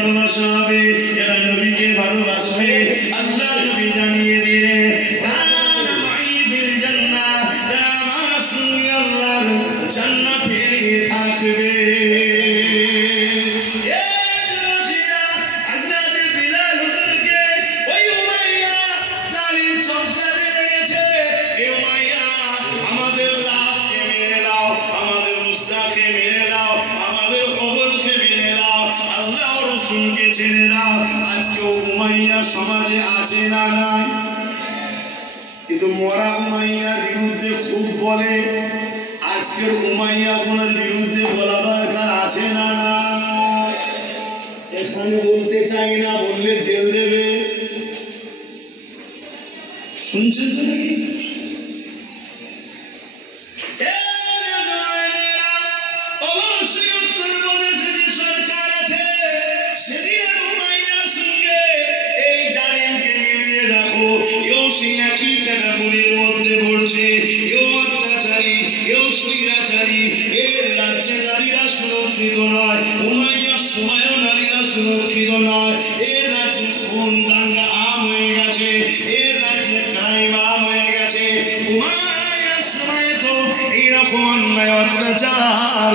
ভালোবাসা হবে, এরা নবীকে ভালোবাসবে। আল্লাহ নবী জানিয়ে দিলেন কানা মাই ফিল জান্নাহ, তারা আমার সঙ্গে আল্লাহর জান্নাতে থাকবে। সমাজে আছে না নাই? কিন্তু মরা উমাইয়ার বিরুদ্ধে খুব বলে, আজকের উমাইয়া গুলোর বিরুদ্ধে বলা দরকার আছে না না? এখানে বলতে চাই না, বললে জেল দেবে। শুনছেন তো নাকি? সুরক্ষিত নয়, উমাইয়ার সময়ও নারীরা সুরক্ষিত নয়। এর রাজ্যে খুন দাঙ্গা আম হয়ে গেছে, এর রাজ্যে ক্রাইম আম হয়ে গেছে। উমাইয়ার সময় তো এইরকম অন্যায় অত্যাচার